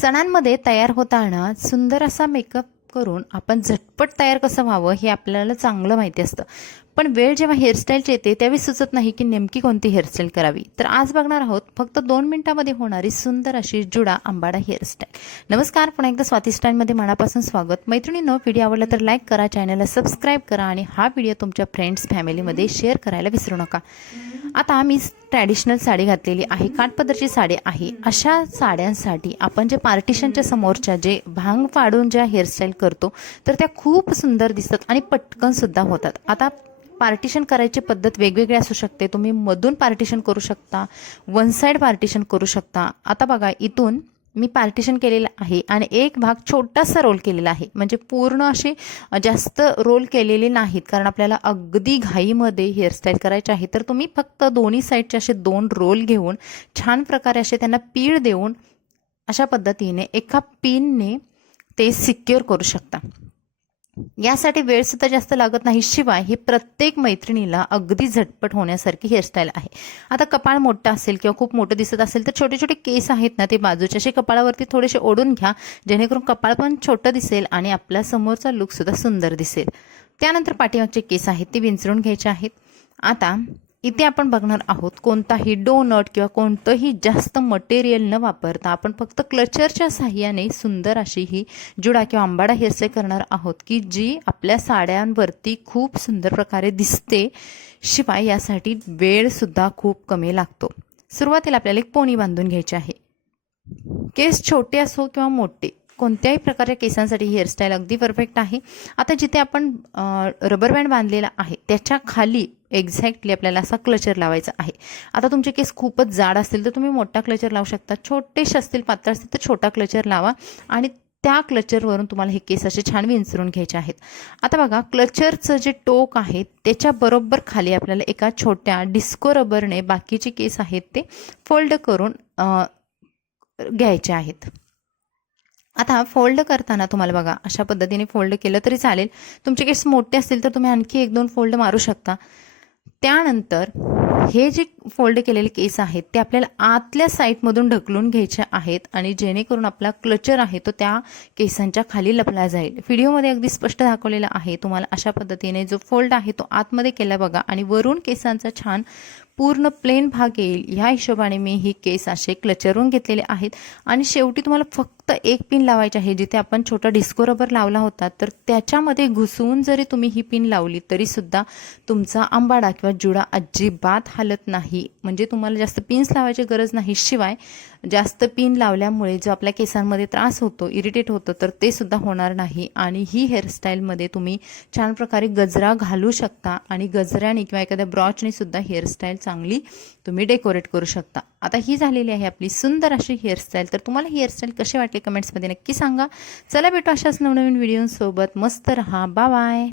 सणांमध्ये तयार होताना सुंदर असा मेकअप करून आपण झटपट तयार कसं व्हावं हे आपल्याला चांगलं माहिती असतं. पण वेळ जेव्हा हेअरस्टाईलची येते त्यावेळी सुचत नाही की नेमकी कोणती हेअरस्टाईल करावी. तर आज बघणार आहोत फक्त दोन मिनिटामध्ये होणारी सुंदर अशी जुडा आंबाडा हेअरस्टाईल नमस्कार पुन्हा एकदा स्वाती स्टाईलमध्ये मनापासून स्वागत. मैत्रिणींनो व्हिडिओ आवडला तर लाईक करा चॅनलला सबस्क्राईब करा आणि हा व्हिडिओ तुमच्या फ्रेंड्स फॅमिलीमध्ये शेअर करायला विसरू नका. आता मी ट्रॅडिशनल साडी घातलेली आहे काठपदरची साडी आहे. अशा साड्यांसाठी आपण जे पार्टिशनच्या समोरच्या जे भांग पाडून ज्या हेअरस्टाईल करतो तर त्या खूप सुंदर दिसतात आणि पटकन सुद्धा होतात. आता पार्टिशन करायची पद्धत वेगवेगळी असू शकते. तुम्ही मधून पार्टिशन करू शकता वन साईड पार्टिशन करू शकता. आता बघा इथून मी पार्टिशन केलेलं आहे आणि एक भाग छोटासा रोल केलेला आहे. म्हणजे पूर्ण असे जास्त रोल केलेले नाहीत कारण आपल्याला अगदी घाईमध्ये हेअरस्टाईल करायची आहे. तर तुम्ही फक्त दोन्ही साईडचे असे दोन रोल घेऊन छान प्रकारे असे त्यांना पीळ देऊन अशा पद्धतीने एका पिनने ते सिक्युअर करू शकता. यासाठी वेळसुद्धा जास्त लागत नाही. शिवाय ही प्रत्येक मैत्रिणीला अगदी झटपट होण्यासारखी हेअरस्टाईल आहे. आता कपाळ मोठं असेल किंवा खूप मोठं दिसत असेल तर छोटे छोटे केस आहेत ना ते बाजूच्या असे कपाळावरती थोडेसे ओढून घ्या. जेणेकरून कपाळ पण छोटं दिसेल आणि आपल्या समोरचा लुकसुद्धा सुंदर दिसेल. त्यानंतर पाठीमागचे केस आहेत ते विंचरून घ्यायचे आहेत. आता इथे आपण बघणार आहोत कोणताही डोनट किंवा कोणतंही जास्त मटेरियल न वापरता आपण फक्त क्लचरच्या साह्याने सुंदर अशी ही जुडा किंवा आंबाडा हेअरस्टाईल करणार आहोत की जी आपल्या साड्यांवरती खूप सुंदर प्रकारे दिसते. शिवाय यासाठी वेळसुद्धा खूप कमी लागतो. सुरुवातीला आपल्याला एक पोणी बांधून घ्यायची आहे. केस छोटे असो किंवा मोठे कोणत्याही प्रकारच्या केसांसाठी हेअरस्टाईल अगदी परफेक्ट आहे. आता जिथे आपण रबर बँड बांधलेला आहे त्याच्याखाली एक्झॅक्टली आपल्याला असा क्लचर लावायचा आहे. आता तुमचे केस खूपच जाड असतील तर तुम्ही मोठा क्लचर लावू शकता. छोटेसे असतील पातळ असतील तर छोटा क्लचर लावा. आणि त्या क्लचरवरून तुम्हाला हे केस असे छान विंचरून घ्यायचे आहेत. आता बघा क्लचरचं जे टोक आहे त्याच्याबरोबर खाली आपल्याला एका छोट्या डिस्को रबरने बाकीचे केस आहेत ते फोल्ड करून घ्यायचे आहेत. आता फोल्ड करताना तुम्हाला बघा अशा पद्धतीने फोल्ड केलं तरी चालेल. तुमचे केस मोठे असतील तर तुम्ही आणखी एक दोन फोल्ड मारू शकता. त्यानंतर हे जे फोल्ड केलेले केस आहेत ते आपल्याला आतल्या साईडमधून ढकलून घ्यायचे आहेत आणि जेणेकरून आपला क्लचर आहे तो त्या केसांच्या खाली लपला जाईल. व्हिडिओमध्ये अगदी स्पष्ट दाखवलेला आहे तुम्हाला अशा पद्धतीने जो फोल्ड आहे तो आतमध्ये केला बघा आणि वरून केसांचा छान पूर्ण प्लेन भाग येईल. ह्या हिशोबाने मी ही केस असे क्लचरून घेतलेले आहेत. आणि शेवटी तुम्हाला फक्त एक पिन लावायची आहे. जिथे आपण छोटा डिस्को रबर लावला होता तर त्याच्यामध्ये घुसवून जरी तुम्ही ही पिन लावली तरी सुद्धा तुमचा आंबाडा किंवा जुडा अजिबात हालत नाही. म्हणजे तुम्हाला जास्त पिन्स लावायची गरज नाही. शिवाय जास्त पिन लावल्यामुळे जो आपल्या केसांमध्ये त्रास होतो इरिटेट होतो तर ते सुद्धा होणार नाही. आणि ही हेअरस्टाईलमध्ये तुम्ही छान प्रकारे गजरा घालू शकता. आणि गजऱ्याने किंवा एखाद्या ब्रॉचने सुद्धा हेअरस्टाईल चांगली तुम्ही डेकोरेट करू शकता. आता ही झालेली आहे आपली सुंदर अशी हेअरस्टाईल तर तुम्हाला ही हेअरस्टाईल कशी वाटली? कमेंट्समध्ये नक्की सांगा. चला भेटू अशाच नवनवीन व्हिडिओसोबत मस्त रहा. बाय